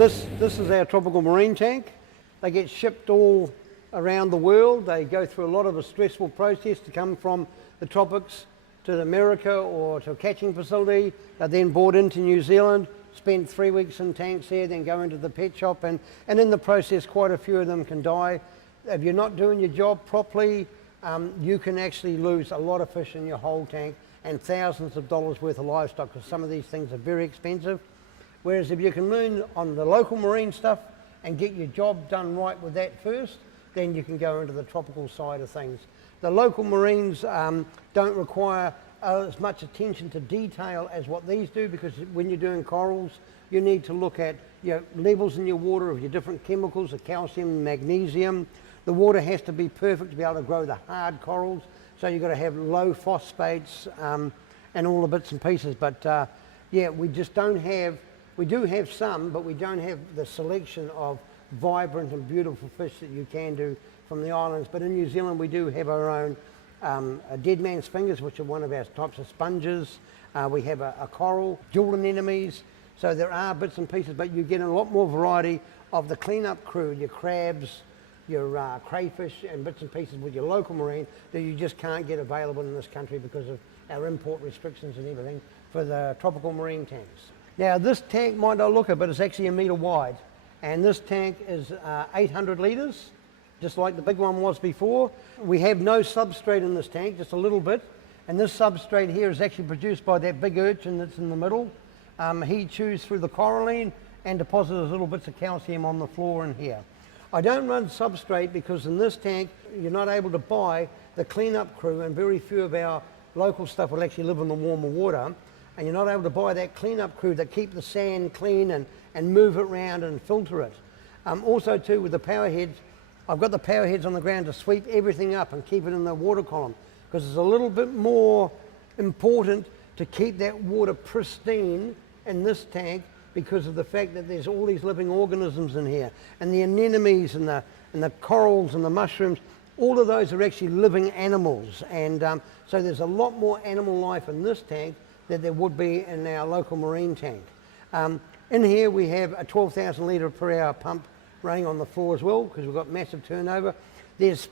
This is our tropical marine tank. They get shipped all around the world. They go through a lot of a stressful process to come from the tropics to America or to a catching facility. They're then brought into New Zealand, spend 3 weeks in tanks there, then go into the pet shop, and in the process quite a few of them can die. If you're not doing your job properly, you can actually lose a lot of fish in your whole tank and thousands of dollars worth of livestock, because some of these things are very expensive. Whereas if you can learn on the local marine stuff and get your job done right with that first, then you can go into the tropical side of things. The local marines don't require as much attention to detail as what these do, because when you're doing corals, you need to look at levels in your water of your different chemicals, the calcium, magnesium. The water has to be perfect to be able to grow the hard corals, so you've got to have low phosphates and all the bits and pieces. But yeah, we just don't have, we do have some, but we don't have the selection of vibrant and beautiful fish that you can do from the islands. But in New Zealand we do have our own dead man's fingers, which are one of our types of sponges. We have a coral, jewel anemones, so there are bits and pieces, but you get a lot more variety of the cleanup crew, your crabs, your crayfish and bits and pieces with your local marine that you just can't get available in this country because of our import restrictions and everything for the tropical marine tanks. Now this tank might not look it, but it's actually 1 metre wide, and this tank is 800 litres, just like the big one was before. We have no substrate in this tank, just a little bit, and this substrate here is actually produced by that big urchin that's in the middle. He chews through the coralline and deposits little bits of calcium on the floor in here. I don't run substrate because in this tank you're not able to buy the cleanup crew, and very few of our local stuff will actually live in the warmer water, and you're not able to buy that cleanup crew that keep the sand clean and move it around and filter it. Also too, with the power heads, I've got the power heads on the ground to sweep everything up and keep it in the water column, because it's a little bit more important to keep that water pristine in this tank because of the fact that there's all these living organisms in here, and the anemones and the corals and the mushrooms, all of those are actually living animals, and so there's a lot more animal life in this tank than there would be in our local marine tank. In here we have a 12,000 litre per hour pump running on the floor as well, because we've got massive turnover. There's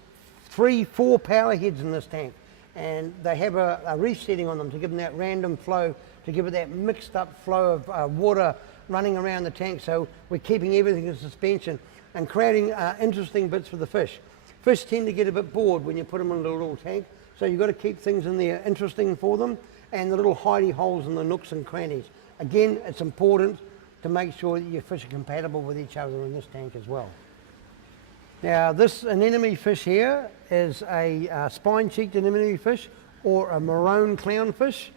4 power heads in this tank, and they have a reef setting on them to give them that random flow, to give it that mixed up flow of water running around the tank, so we're keeping everything in suspension and creating interesting bits for the fish. Fish tend to get a bit bored when you put them in a little tank, so you've got to keep things in there interesting for them, and the little hidey holes in the nooks and crannies. Again, it's important to make sure that your fish are compatible with each other in this tank as well. Now this anemone fish here is a spine-cheeked anemone fish, or a maroon clownfish,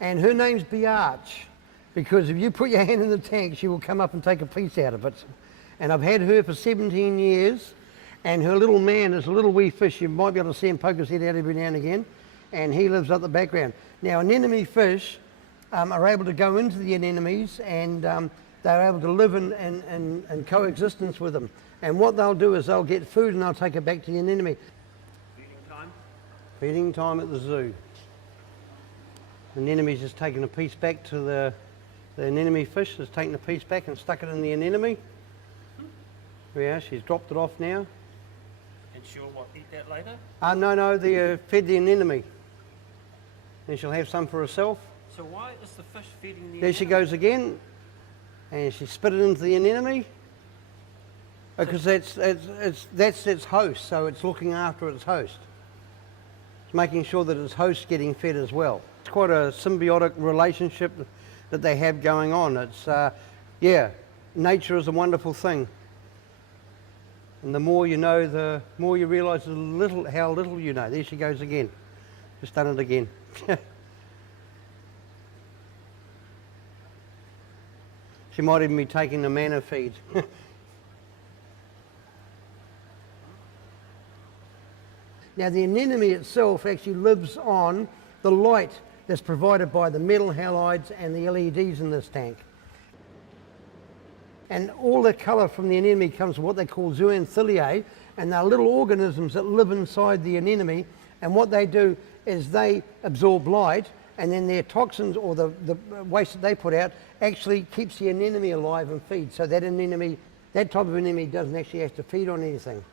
and her name's Biatch, because if you put your hand in the tank she will come up and take a piece out of it. And I've had her for 17 years, and her little man is a little wee fish. You might be able to see him poke his head out every now and again, and he lives up the background. Now anemone fish are able to go into the anemones, and they're able to live in coexistence with them. And what they'll do is they'll get food and they'll take it back to the anemone. Feeding time? Feeding time at the zoo. The anemone's just taken a piece back to the anemone fish, has taken a piece back and stuck it in the anemone. There we are, she's dropped it off now. And she'll what, eat that later? No, they fed the anemone. And she'll have some for herself. So why is the fish feeding the There she goes again, and she spit it into the anemone, because that's its host, so it's looking after its host. It's making sure that its host's getting fed as well. It's quite a symbiotic relationship that they have going on. It's, yeah, nature is a wonderful thing. And the more you know, the more you realise how little you know. There she goes again. Just done it again. She might even be taking the manna feed. Now the anemone itself actually lives on the light that's provided by the metal halides and the LEDs in this tank. And all the colour from the anemone comes from what they call zooanthellae, and they're little organisms that live inside the anemone, and what they do is they absorb light and then their toxins or the waste that they put out actually keeps the anemone alive and feeds. So that anemone, that type of anemone doesn't actually have to feed on anything.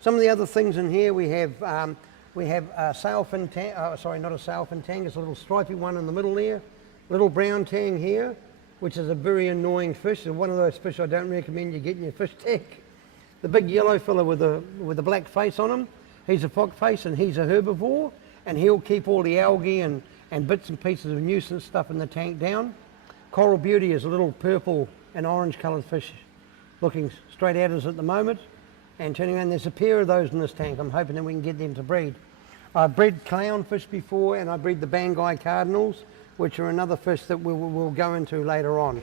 Some of the other things in here we have a sailfin tang, sorry, not a sailfin tang, it's a little stripy one in the middle there. Little brown tang here, which is a very annoying fish, and one of those fish I don't recommend you get in your fish tank. The big yellow fella with the black face on him, he's a fox face and he's a herbivore, and he'll keep all the algae and bits and pieces of nuisance stuff in the tank down. Coral beauty is a little purple and orange coloured fish looking straight at us at the moment and turning around. There's a pair of those in this tank. I'm hoping that we can get them to breed. I've bred clownfish before, and I bred the Banggai cardinals, which are another fish that we'll go into later on.